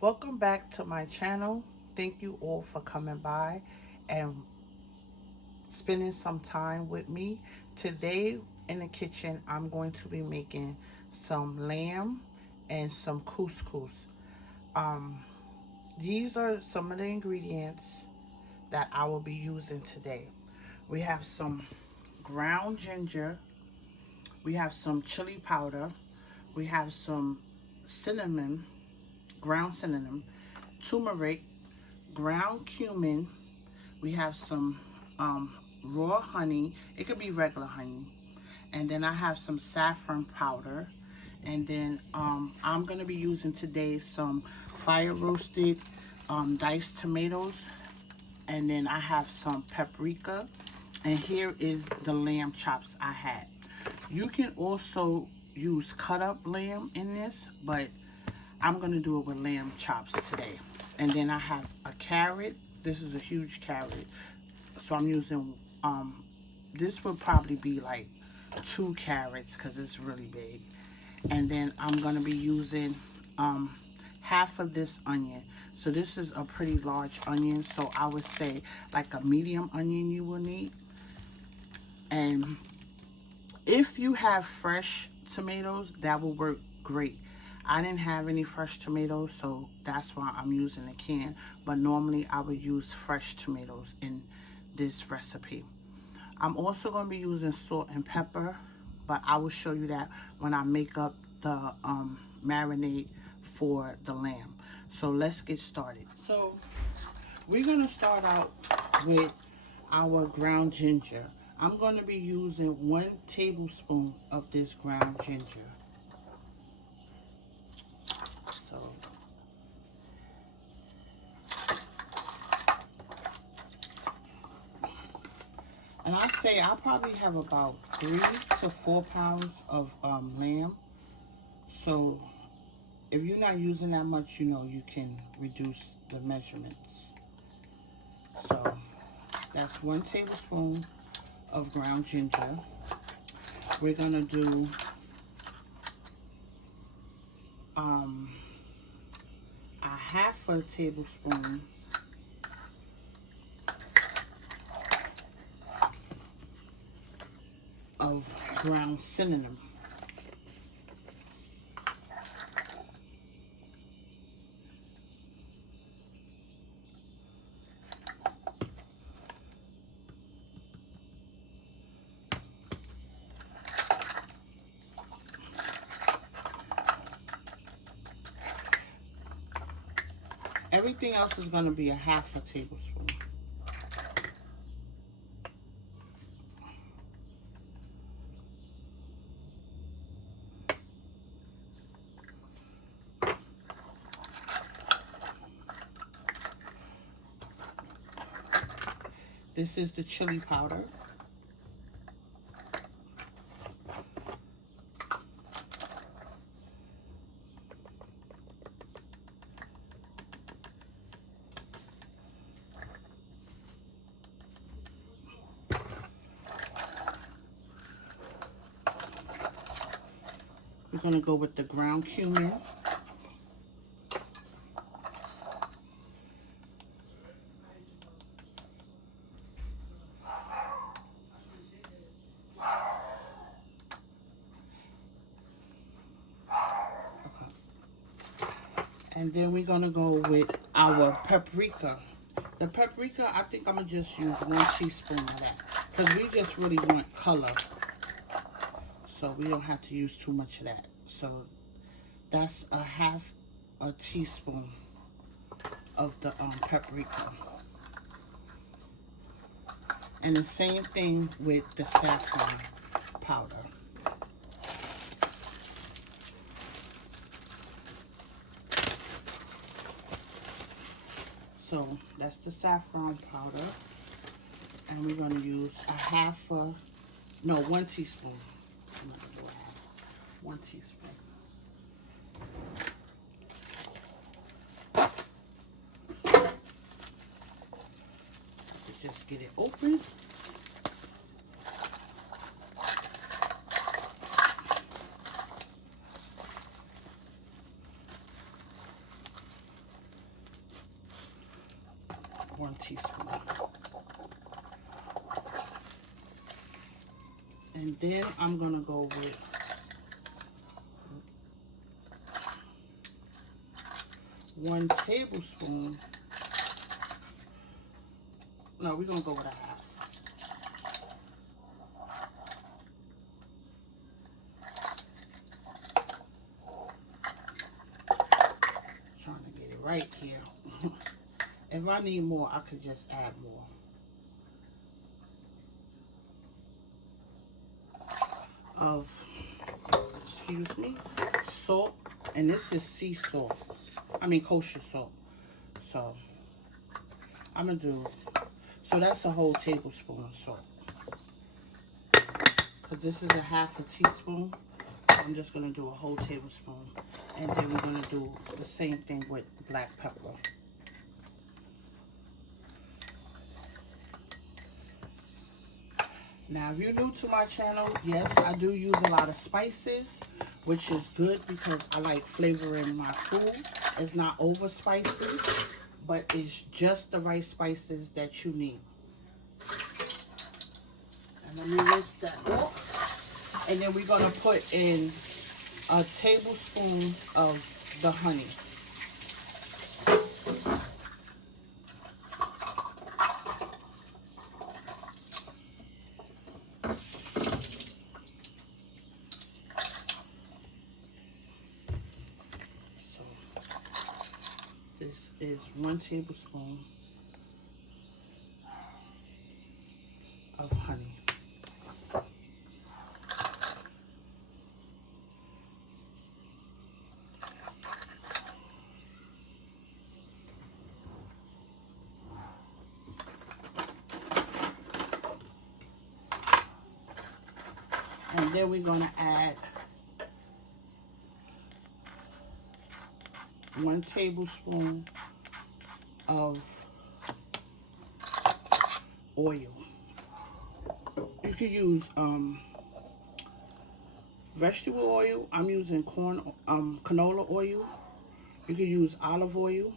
Welcome back to my channel. Thank you all for coming by and spending some time with me. Today in the kitchen, I'm going to be making some lamb and some couscous. Um, these are some of the ingredients that I will be using today. We have some ground ginger, we have some chili powder, we have some cinnamon, ground cinnamon, turmeric, ground cumin. We have some raw honey. It could be regular honey. And then I have some saffron powder. And then I'm going to be using today some fire roasted diced tomatoes. And then I have some paprika. And here is the lamb chops I had. You can also use cut up lamb in this, but I'm going to do it with lamb chops today. And then I have a carrot. This is a huge carrot. So I'm using, this would probably be like 2 carrots because it's really big. And then I'm going to be using half of this onion. So this is a pretty large onion. So I would say like a medium onion you will need. And if you have fresh tomatoes, that will work great. I didn't have any fresh tomatoes, so that's why I'm using a can. But normally I would use fresh tomatoes in this recipe. I'm also going to be using salt and pepper, but I will show you that when I make up the marinade for the lamb. So let's get started. So we're going to start out with our ground ginger. I'm going to be using 1 tablespoon of this ground ginger. So and I say I probably have about 3 to 4 pounds of lamb. So if you're not using that much, you know, you can reduce the measurements. So that's 1 tablespoon of ground ginger. We're gonna do a half a tablespoon of ground cinnamon. Everything else is going to be a half a tablespoon. This is the chili powder. We're going to go with the ground cumin. And then we're going to go with our paprika. The paprika, I think I'm going to just use 1 teaspoon of that. Because we just really want color. So we don't have to use too much of that. So that's a half a teaspoon of the paprika. And the same thing with the saffron powder. So that's the saffron powder. And we're going to use a half a, no, 1 teaspoon. I'm going to go half, 1 teaspoon. Just get it open. 1 teaspoon. And then I'm gonna go with 1 tablespoon. No, we're gonna go with a half. Trying to get it right here. If I need more, I could just add more. Of, excuse me, salt, and this is sea salt. I mean kosher salt. So I'm gonna do, so that's a whole tablespoon of salt. Because this is a half a teaspoon, I'm just gonna do a whole tablespoon. And then we're gonna do the same thing with black pepper. Now, if you're new to my channel, yes, I do use a lot of spices, which is good because I like flavoring my food. It's not over spicy, but it's just the right spices that you need. And let me rinse that off. And then we're going to put in a tablespoon of the honey. This is 1 tablespoon of honey. And then we're going to add 1 tablespoon of oil. You could use vegetable oil. I'm using canola oil. You could use olive oil.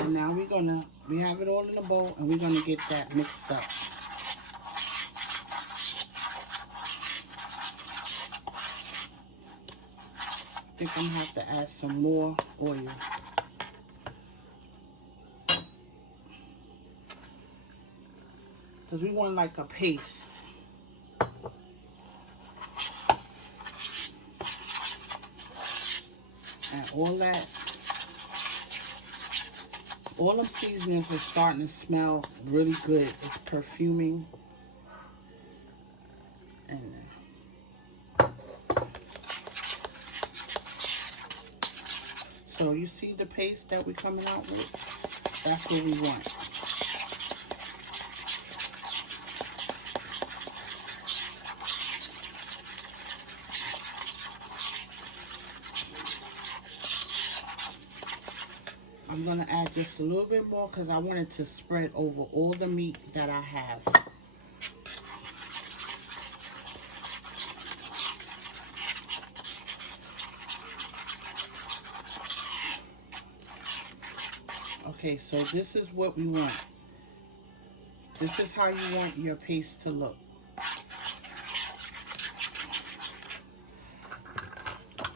And now we have it all in a bowl, and we're gonna get that mixed up. I think I'm gonna have to add some more oil. Because we want like a paste. And all them seasonings is starting to smell really good. It's perfuming. And so you see the paste that we're coming out with? That's what we want. I'm going to add just a little bit more because I want it to spread over all the meat that I have. Okay, so this is what we want. This is how you want your paste to look.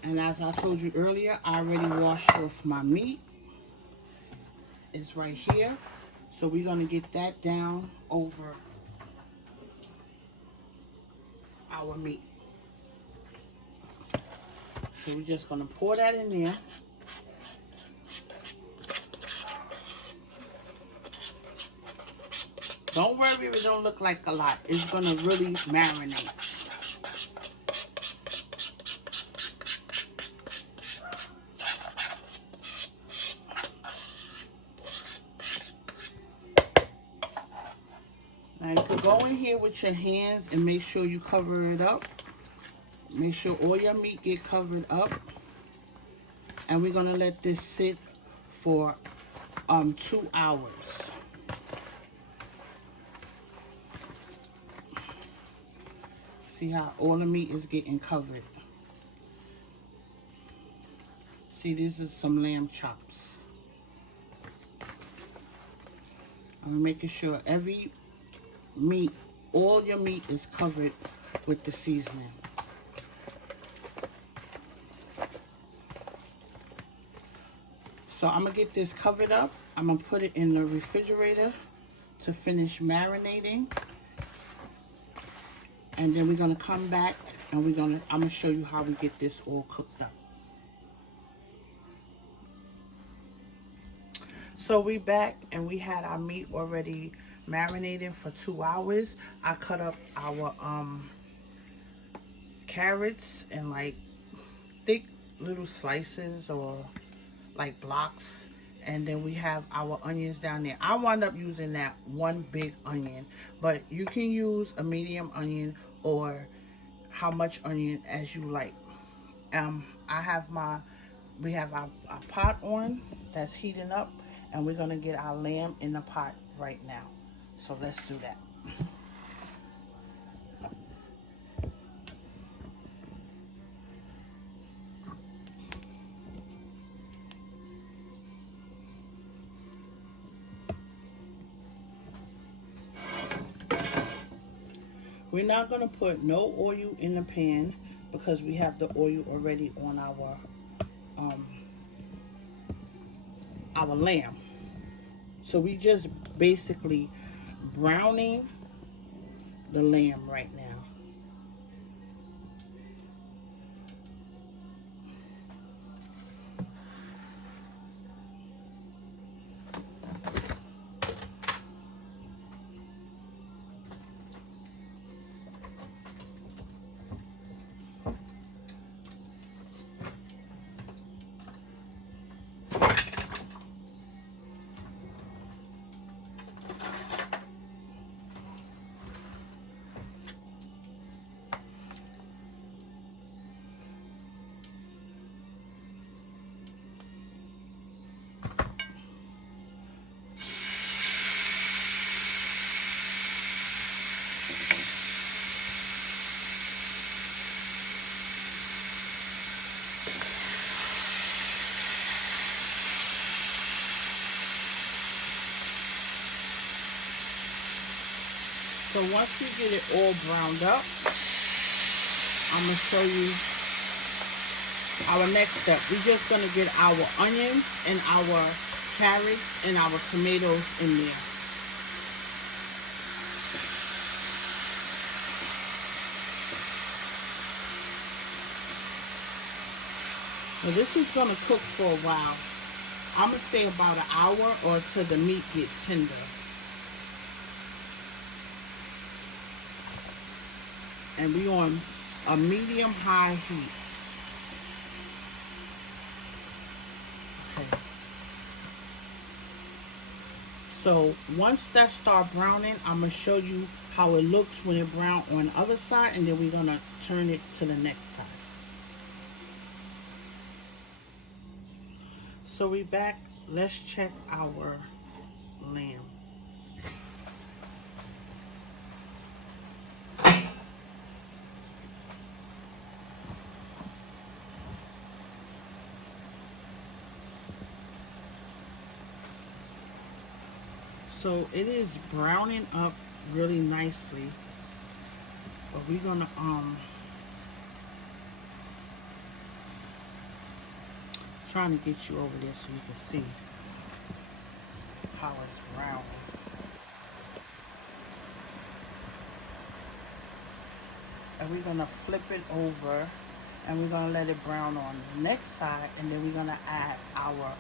And as I told you earlier, I already washed off my meat. It's right here. So we're going to get that down over our meat. So we're just going to pour that in there. Don't worry if it don't look like a lot. It's going to really marinate. Now you can go in here with your hands and make sure you cover it up. Make sure all your meat get covered up. And we're going to let this sit for 2 hours. See how all the meat is getting covered. See, these are some lamb chops. I'm making sure every meat, all your meat is covered with the seasoning. So I'm going to get this covered up. I'm going to put it in the refrigerator to finish marinating. And then we're going to come back and I'm going to show you how we get this all cooked up. So we back and we had our meat already marinating for 2 hours. I cut up our carrots in like thick little slices or like blocks, and then we have our onions down there. I wound up using that one big onion, but you can use a medium onion or how much onion as you like. We have our pot on that's heating up, and we're gonna get our lamb in the pot right now. So let's do that. We're not gonna put no oil in the pan because we have the oil already on our lamb. So we just basically browning the lamb right now. So once we get it all browned up, I'm going to show you our next step. We're just going to get our onions and our carrots and our tomatoes in there. Now this is going to cook for a while. I'm going to say about an hour or till the meat get tender. And we on a medium-high heat. Okay. So once that start browning, I'm going to show you how it looks when it brown on the other side, and then we're going to turn it to the next side. So we back. Let's check our lamb. So it is browning up really nicely, but we're gonna trying to get you over there so you can see how it's browning. And we're gonna flip it over, and we're gonna let it brown on the next side, and then we're gonna add our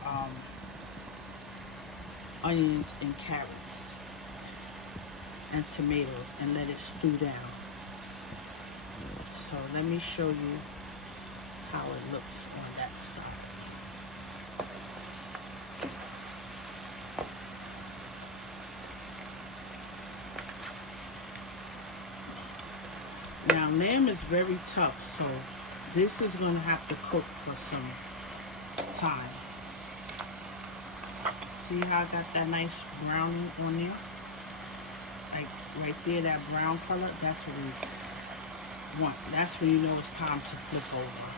onions and carrots and tomatoes and let it stew down. So let me show you how it looks on that side. Now lamb is very tough, so this is going to have to cook for some time. See how I got that nice browning on there? Like right there, that brown color, that's what we want. That's when you know it's time to flip over.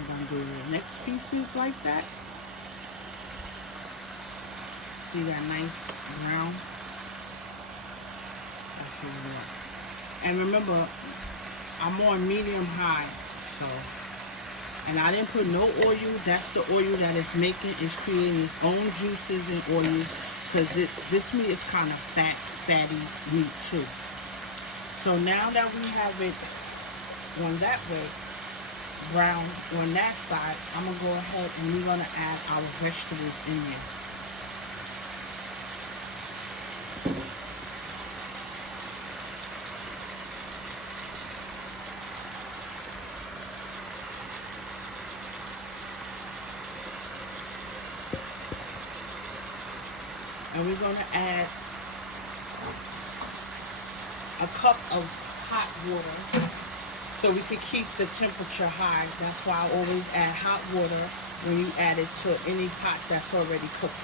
I'm going to do the next pieces like that. See that nice brown? That's what it is. And remember, I'm on medium high, so, and I didn't put no oil. That's the oil that it's making. It's creating its own juices and oil, because this meat is kind of fatty meat too. So now that we have it on that way, brown on that side, I'm gonna go ahead and we're gonna add our vegetables in there. And we're going to add a cup of hot water so we can keep the temperature high. That's why I always add hot water when you add it to any pot that's already cooked.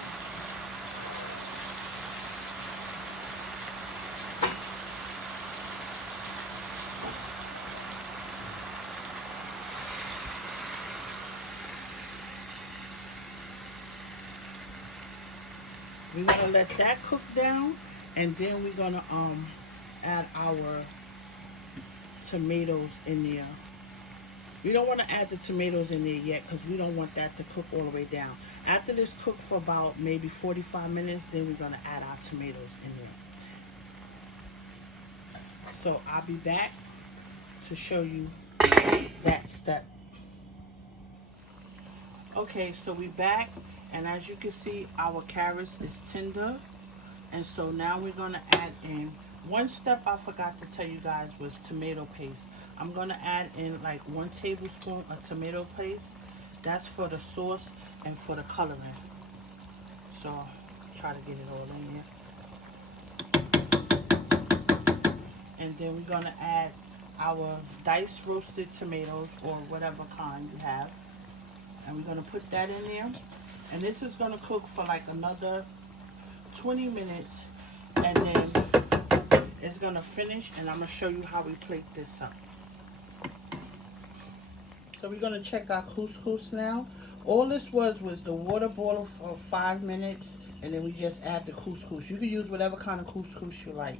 We're going to let that cook down, and then we're going to add our tomatoes in there. We don't want to add the tomatoes in there yet because we don't want that to cook all the way down. After this cook for about maybe 45 minutes, then we're going to add our tomatoes in there. So I'll be back to show you that step. Okay, so we back, and as you can see, our carrots is tender. And so now we're going to add in, one step I forgot to tell you guys was tomato paste. I'm going to add in like 1 tablespoon of tomato paste. That's for the sauce and for the coloring. So try to get it all in here. And then we're going to add our diced roasted tomatoes, or whatever kind you have. And we're going to put that in there. And this is going to cook for like another 20 minutes. And then it's going to finish, and I'm going to show you how we plate this up. So we're going to check our couscous now. All this was the water boil for 5 minutes, and then we just add the couscous. You can use whatever kind of couscous you like.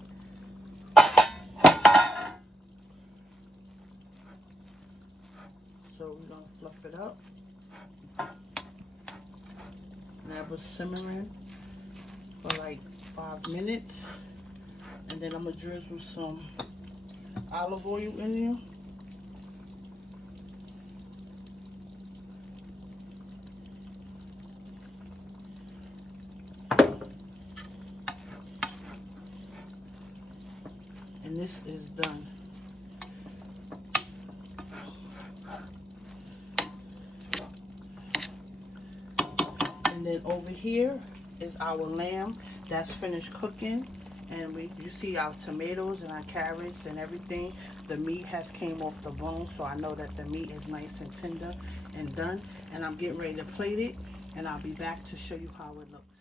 So we're going to fluff it up. And that was simmering for like 5 minutes. And then I'm going to drizzle some olive oil in there. And this is done. And then over here is our lamb that's finished cooking. And you see our tomatoes and our carrots and everything. The meat has came off the bone, so I know that the meat is nice and tender and done. And I'm getting ready to plate it, and I'll be back to show you how it looks.